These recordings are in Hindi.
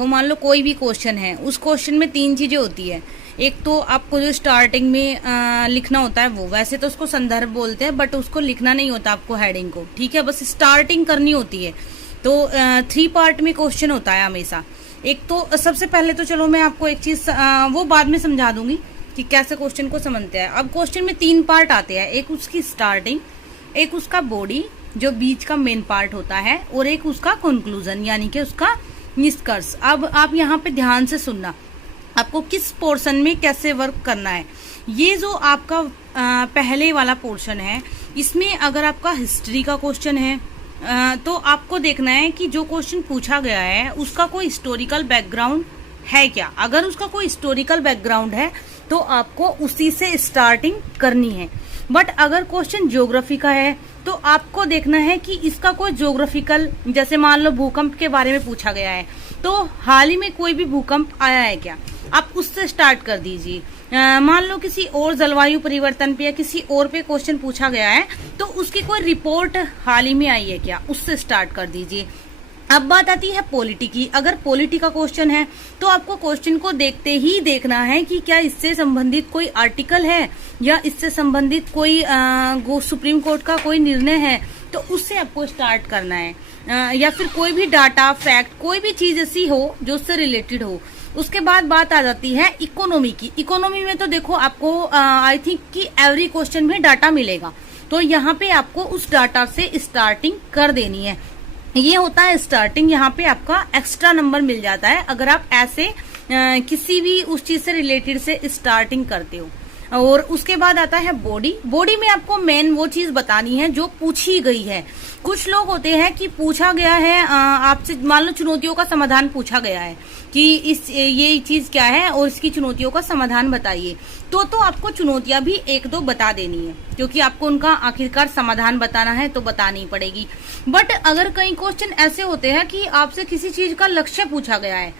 देखो मान लो कोई भी क्वेश्चन है, उस क्वेश्चन में 3 चीजें होती है। एक तो आपको जो स्टार्टिंग में लिखना होता है वो, वैसे तो उसको संदर्भ बोलते हैं बट उसको लिखना नहीं होता आपको हेडिंग को, ठीक है, बस स्टार्टिंग करनी होती है। तो 3 पार्ट में क्वेश्चन होता है हमेशा। एक तो सबसे पहले तो चलो मैं आपको एक चीज वो बाद में समझा दूंगी कि कैसे क्वेश्चन को समझते हैं। अब क्वेश्चन में 3 पार्ट आते हैं, एक उसकी स्टार्टिंग, एक उसका बॉडी जो बीच का मेन पार्ट होता है, और एक उसका कंक्लूजन यानी कि उसका निष्कर्ष। अब आप यहाँ पे ध्यान से सुनना, आपको किस पोर्शन में कैसे वर्क करना है। ये जो आपका पहले वाला पोर्शन है, इसमें अगर आपका हिस्ट्री का क्वेश्चन है तो आपको देखना है कि जो क्वेश्चन पूछा गया है उसका कोई हिस्टोरिकल बैकग्राउंड है क्या। अगर उसका कोई हिस्टोरिकल बैकग्राउंड है तो आपको उसी से स्टार्टिंग करनी है। बट अगर क्वेश्चन ज्योग्राफी का है तो आपको देखना है कि इसका कोई ज्योग्राफिकल, जैसे मान लो भूकंप के बारे में पूछा गया है तो हाल ही में कोई भी भूकंप आया है क्या, आप उससे स्टार्ट कर दीजिए। मान लो किसी और जलवायु परिवर्तन पे या किसी और पे क्वेश्चन पूछा गया है तो उसकी कोई रिपोर्ट हाल ही में आई है क्या, उससे स्टार्ट कर दीजिए। अब बात आती है पॉलिटी की। अगर पॉलिटी का क्वेश्चन है तो आपको क्वेश्चन को देखते ही देखना है कि क्या इससे संबंधित कोई आर्टिकल है या इससे संबंधित कोई सुप्रीम कोर्ट का कोई निर्णय है, तो उससे आपको स्टार्ट करना है। या फिर कोई भी डाटा, फैक्ट, कोई भी चीज ऐसी हो जो उससे रिलेटेड हो। उसके बाद बात आ जाती है इकोनॉमी की। इकोनॉमी में तो देखो आपको आई थिंक कि एवरी क्वेश्चन में डाटा मिलेगा, तो यहाँ पे आपको उस डाटा से स्टार्टिंग कर देनी है। ये होता है स्टार्टिंग। यहाँ पे आपका एक्स्ट्रा नंबर मिल जाता है अगर आप ऐसे किसी भी उस चीज से रिलेटेड से स्टार्टिंग करते हो। और उसके बाद आता है बॉडी। बॉडी में आपको मेन वो चीज बतानी है जो पूछी गई है। कुछ लोग होते हैं कि पूछा गया है आपसे, मान लो चुनौतियों का समाधान पूछा गया है कि ये चीज क्या है और इसकी चुनौतियों का समाधान बताइए, तो आपको चुनौतियां भी 1-2 बता देनी है, क्योंकि आपको उनका आखिरकार समाधान बताना है तो बतानी पड़ेगी। बट अगर कई क्वेश्चन ऐसे होते हैं कि आपसे किसी चीज का लक्ष्य पूछा गया है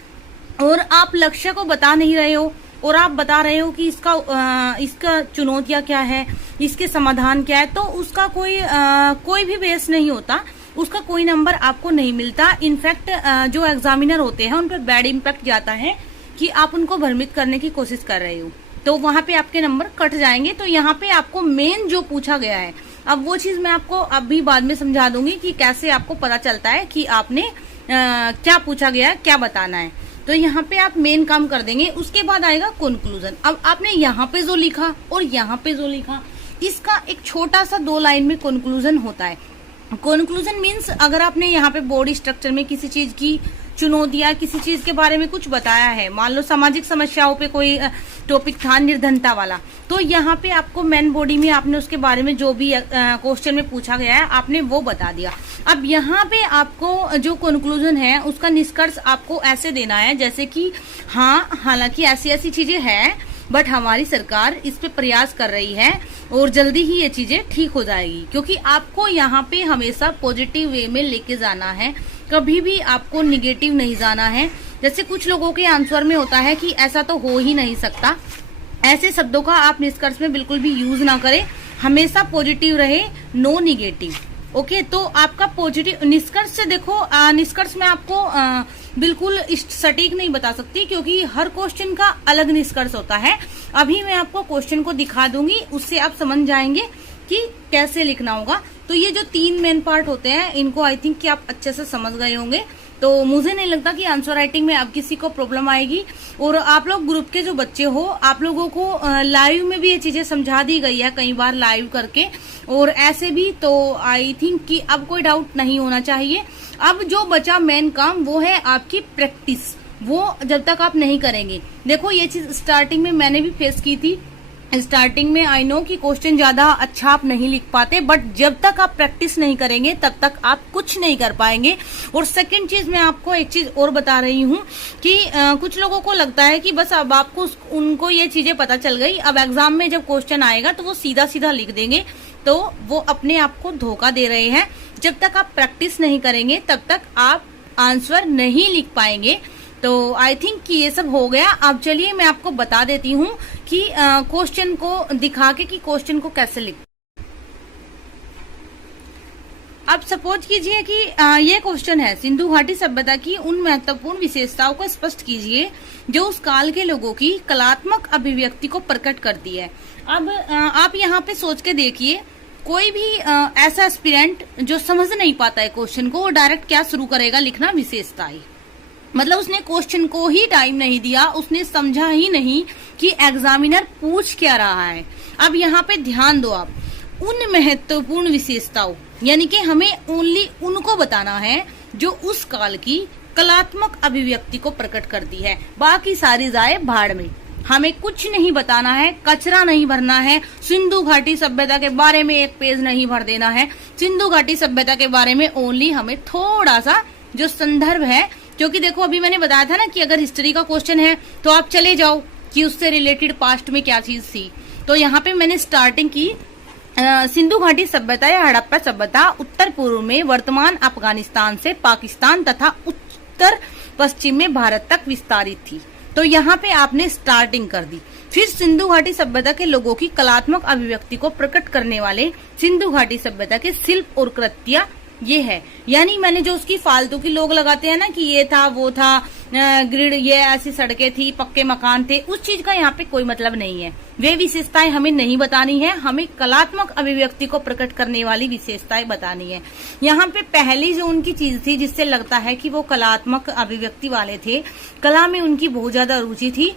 और आप लक्ष्य को बता नहीं रहे हो और आप बता रहे हो कि इसका चुनौतियां क्या है, इसके समाधान क्या है, तो उसका कोई भी बेस नहीं होता, उसका कोई नंबर आपको नहीं मिलता। इनफैक्ट जो एग्जामिनर होते हैं उन पर बैड इम्पैक्ट जाता है कि आप उनको भ्रमित करने की कोशिश कर रहे हो, तो वहां पे आपके नंबर कट जाएंगे। तो यहाँ पे आपको मेन जो पूछा गया है, अब वो चीज मैं आपको अभी बाद में समझा दूंगी कि कैसे आपको पता चलता है कि आपने क्या पूछा गया है, क्या बताना है। तो यहाँ पे आप मेन काम कर देंगे। उसके बाद आएगा कंक्लूजन। अब आपने यहाँ पे जो लिखा और यहाँ पे जो लिखा, इसका एक छोटा सा 2 लाइन में कंक्लूजन होता है। कंक्लूजन मीन्स अगर आपने यहाँ पे बॉडी स्ट्रक्चर में किसी चीज की चुनौतियां, किसी चीज के बारे में कुछ बताया है, मान लो सामाजिक समस्याओं पे कोई टॉपिक था निर्धनता वाला, तो यहाँ पे आपको मेन बॉडी में आपने उसके बारे में जो भी क्वेश्चन में पूछा गया है आपने वो बता दिया। अब यहाँ पे आपको जो कंक्लूजन है उसका निष्कर्ष आपको ऐसे देना है जैसे कि हाँ, हालांकि ऐसी ऐसी चीजें हैं बट हमारी सरकार इस पे प्रयास कर रही है और जल्दी ही ये चीजें ठीक हो जाएगी। क्योंकि आपको यहाँ पे हमेशा पॉजिटिव वे में लेके जाना है, कभी भी आपको निगेटिव नहीं जाना है। जैसे कुछ लोगों के आंसर में होता है कि ऐसा तो हो ही नहीं सकता, ऐसे शब्दों का आप निष्कर्ष में बिल्कुल भी यूज ना करें, हमेशा पॉजिटिव रहे, नो निगेटिव। ओके, तो आपका पॉजिटिव निष्कर्ष से देखो, निष्कर्ष में आपको बिल्कुल सटीक नहीं बता सकती क्योंकि हर क्वेश्चन का अलग निष्कर्ष होता है। अभी मैं आपको क्वेश्चन को दिखा दूंगी, उससे आप समझ जाएंगे कि कैसे लिखना होगा। तो ये जो 3 मेन पार्ट होते हैं इनको आई थिंक कि आप अच्छे से समझ गए होंगे। तो मुझे नहीं लगता कि आंसर राइटिंग में अब किसी को प्रॉब्लम आएगी। और आप लोग ग्रुप के जो बच्चे हो, आप लोगों को लाइव में भी ये चीजें समझा दी गई है कई बार लाइव करके, और ऐसे भी, तो आई थिंक कि अब कोई डाउट नहीं होना चाहिए। अब जो बचा मेन काम वो है आपकी प्रैक्टिस। वो जब तक आप नहीं करेंगे, देखो ये चीज स्टार्टिंग में मैंने भी फेस की थी। स्टार्टिंग में आई नो कि क्वेश्चन ज्यादा अच्छा आप नहीं लिख पाते, बट जब तक आप प्रैक्टिस नहीं करेंगे तब तक आप कुछ नहीं कर पाएंगे। और सेकंड चीज मैं आपको एक चीज और बता रही हूँ कि कुछ लोगों को लगता है कि बस अब आपको उनको ये चीजें पता चल गई, अब एग्जाम में जब क्वेश्चन आएगा तो वो सीधा सीधा लिख देंगे, तो वो अपने आप को धोखा दे रहे हैं। जब तक आप प्रैक्टिस नहीं करेंगे तब तक आप आंसर नहीं लिख पाएंगे। तो आई थिंक कि ये सब हो गया। अब चलिए मैं आपको बता देती हूँ कि क्वेश्चन को दिखा के कि क्वेश्चन को कैसे लिख। अब सपोज कीजिए कि ये क्वेश्चन है, सिंधु घाटी सभ्यता की उन महत्वपूर्ण विशेषताओं को स्पष्ट कीजिए जो उस काल के लोगों की कलात्मक अभिव्यक्ति को प्रकट करती है। अब आप यहाँ पे सोच के देखिए, कोई भी ऐसा एस्पिरेंट जो समझ नहीं पाता है क्वेश्चन को, वो डायरेक्ट क्या शुरू करेगा, लिखना विशेषताएं। मतलब उसने क्वेश्चन को ही टाइम नहीं दिया, उसने समझा ही नहीं कि एग्जामिनर पूछ क्या रहा है। अब यहाँ पे ध्यान दो आप, उन महत्वपूर्ण विशेषताओं, यानी कि हमें ओनली उनको बताना है जो उस काल की कलात्मक अभिव्यक्ति को प्रकट करती है। बाकी सारी जाए भाड़ में, हमें कुछ नहीं बताना है, कचरा नहीं भरना है, सिंधु घाटी सभ्यता के बारे में एक पेज नहीं भर देना है। सिंधु घाटी सभ्यता के बारे में ओनली हमें थोड़ा सा जो संदर्भ है, क्योंकि देखो अभी मैंने बताया था ना कि अगर हिस्ट्री का क्वेश्चन है तो आप चले जाओ कि उससे रिलेटेड पास्ट में क्या चीज थी। तो यहाँ पे मैंने स्टार्टिंग की, सिंधु घाटी सभ्यता या हड़प्पा सभ्यता उत्तर पूर्व में वर्तमान अफगानिस्तान से पाकिस्तान तथा उत्तर पश्चिम में भारत तक विस्तारित थी। तो यहाँ पे आपने स्टार्टिंग कर दी। फिर सिंधु घाटी सभ्यता के लोगों की कलात्मक अभिव्यक्ति को प्रकट करने वाले सिंधु घाटी सभ्यता के शिल्प और कृतियां ये है। यानी मैंने जो उसकी फालतू की लोग लगाते हैं ना कि ये था वो था, ग्रिड, ये ऐसी सड़कें थी, पक्के मकान थे, उस चीज का यहाँ पे कोई मतलब नहीं है। वे विशेषताएं हमें नहीं बतानी है, हमें कलात्मक अभिव्यक्ति को प्रकट करने वाली विशेषताएं बतानी है। यहाँ पे पहली जो उनकी चीज थी जिससे लगता है कि वो कलात्मक अभिव्यक्ति वाले थे, कला में उनकी बहुत ज्यादा रुचि थी,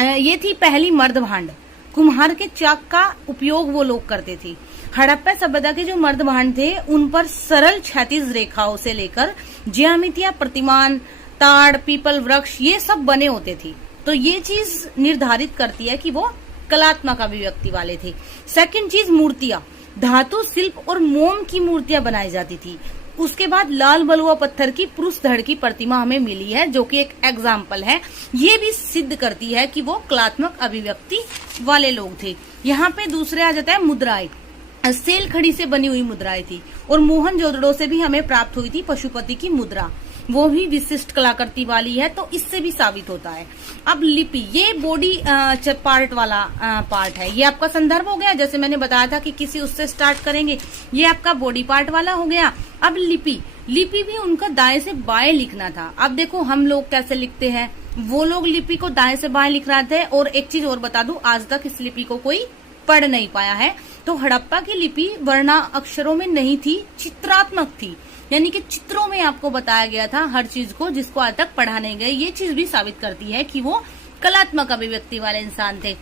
ये थी पहली मर्द भांड। कुम्हार के चाक का उपयोग वो लोग करते थे। हड़प्पा सभ्यता के जो मर्द भांड थे उन पर सरल क्षैतिज रेखाओं से लेकर ज्यामितियां, प्रतिमान, ताड़, पीपल वृक्ष, ये सब बने होते थे। तो ये चीज निर्धारित करती है कि वो कलात्मक अभिव्यक्ति वाले थे। सेकंड चीज, मूर्तियां, धातु, शिल्प और मोम की मूर्तियां बनाई जाती थी। उसके बाद लाल बलुआ पत्थर की पुरुष धड़ की प्रतिमा हमें मिली है, जो कि एक एग्जाम्पल है। ये भी सिद्ध करती है कि वो कलात्मक अभिव्यक्ति वाले लोग थे। यहाँ पे दूसरे आ जाता है मुद्राएं। सेल खड़ी से बनी हुई मुद्राएं थी, और मोहनजोदड़ो से भी हमें प्राप्त हुई थी पशुपति की मुद्रा, वो भी विशिष्ट कलाकृति वाली है, तो इससे भी साबित होता है। अब लिपि, ये बॉडी पार्ट वाला पार्ट है, ये आपका संदर्भ हो गया। जैसे मैंने बताया था कि किसी उससे स्टार्ट करेंगे, ये आपका बॉडी पार्ट वाला हो गया। अब लिपि, लिपि भी उनका दाएं से बाएं लिखना था। अब देखो हम लोग कैसे लिखते हैं, वो लोग लिपि को दाएं से बाएं लिख रहे थे। और एक चीज और बता दूं, आज तक इस लिपि को कोई पढ़ नहीं पाया है। तो हड़प्पा की लिपि वर्णा अक्षरों में नहीं थी, चित्रात्मक थी, यानी कि चित्रों में आपको बताया गया था हर चीज को, जिसको आज तक पढ़ा नहीं गया। ये चीज भी साबित करती है कि वो कलात्मक अभिव्यक्ति वाले इंसान थे।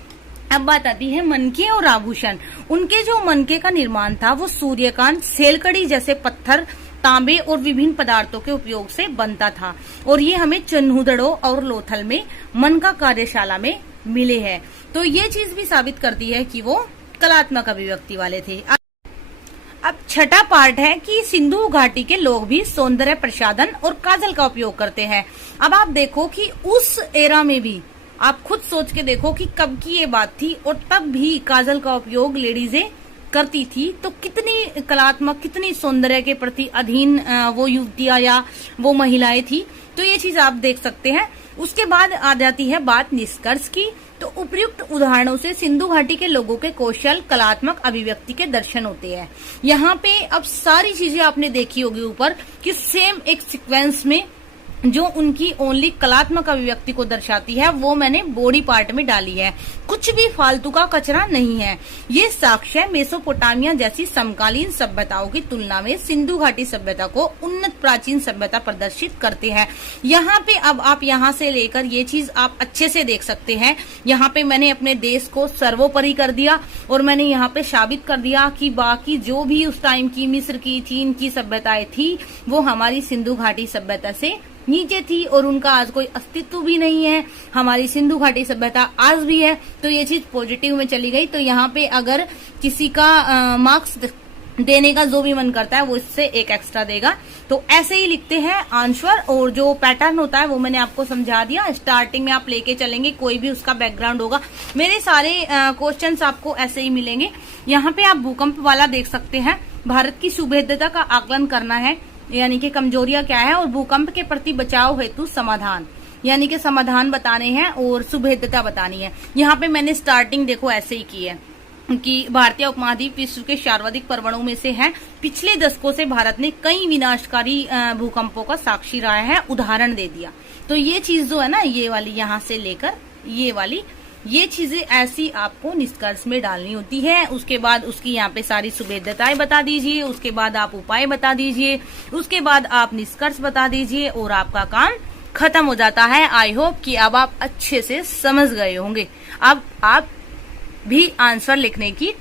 अब बात आती है मनके और आभूषण। उनके जो मनके का निर्माण था वो सूर्यकांत, सेलकड़ी जैसे पत्थर, तांबे और विभिन्न पदार्थों के उपयोग से बनता था, और ये हमें चन्हुदड़ो और लोथल में मनका कार्यशाला में मिले हैं। तो ये चीज भी साबित करती है कि वो कलात्मक अभिव्यक्ति वाले थे। अब छठा पार्ट है कि सिंधु घाटी के लोग भी सौंदर्य प्रसाधन और काजल का उपयोग करते हैं। अब आप देखो कि उस एरा में भी, आप खुद सोच के देखो कि कब की ये बात थी, और तब भी काजल का उपयोग लेडीजें करती थी। तो कितनी कलात्मक, कितनी सौंदर्य के प्रति अधीन वो युवतियां या वो महिलाएं थी। तो ये चीज आप देख सकते हैं। उसके बाद आ जाती है बात निष्कर्ष की। तो उपयुक्त उदाहरणों से सिंधु घाटी के लोगों के कौशल, कलात्मक अभिव्यक्ति के दर्शन होते हैं। यहाँ पे अब सारी चीजें आपने देखी होगी ऊपर कि सेम एक सीक्वेंस में जो उनकी ओनली कलात्मक अभिव्यक्ति को दर्शाती है वो मैंने बॉडी पार्ट में डाली है। कुछ भी फालतू का कचरा नहीं है। ये साक्ष्य मेसोपोटामिया जैसी समकालीन सभ्यताओं की तुलना में सिंधु घाटी सभ्यता को उन्नत प्राचीन सभ्यता प्रदर्शित करते हैं। यहाँ पे अब आप यहाँ से लेकर ये चीज आप अच्छे से देख सकते हैं। यहाँ पे मैंने अपने देश को सर्वोपरि कर दिया, और मैंने यहाँ पे साबित कर दिया कि बाकी जो भी उस टाइम की मिस्र की, चीन की सभ्यताएं थी वो हमारी सिंधु घाटी सभ्यता से नीचे थी, और उनका आज कोई अस्तित्व भी नहीं है। हमारी सिंधु घाटी सभ्यता आज भी है। तो ये चीज पॉजिटिव में चली गई। तो यहाँ पे अगर किसी का मार्क्स देने का जो भी मन करता है वो इससे एक एक्स्ट्रा देगा। तो ऐसे ही लिखते हैं आंसर, और जो पैटर्न होता है वो मैंने आपको समझा दिया। स्टार्टिंग में आप लेके चलेंगे, कोई भी उसका बैकग्राउंड होगा। मेरे सारे क्वेश्चंस आपको ऐसे ही मिलेंगे। यहाँ पे आप भूकंप वाला देख सकते हैं। भारत की सुभेद्यता का आकलन करना है, यानी कि कमजोरियां क्या है, और भूकंप के प्रति बचाव हेतु समाधान, यानी कि समाधान बताने हैं और सुभेद्यता बतानी है। यहाँ पे मैंने स्टार्टिंग देखो ऐसे ही की है। कि भारतीय उपमहाद्वीप विश्व के सर्वाधिक पर्वणों में से है। पिछले दशकों से भारत ने कई विनाशकारी भूकंपों का साक्षी रहा है, उदाहरण दे दिया। तो ये चीज जो है ना, ये वाली यहाँ से लेकर ये वाली, ये चीजें ऐसी आपको निष्कर्ष में डालनी होती है। उसके बाद उसकी यहाँ पे सारी सुभेद्यताएं बता दीजिए, उसके बाद आप उपाय बता दीजिए, उसके बाद आप निष्कर्ष बता दीजिए और आपका काम खत्म हो जाता है। आई होप कि अब आप अच्छे से समझ गए होंगे। अब आप भी आंसर लिखने की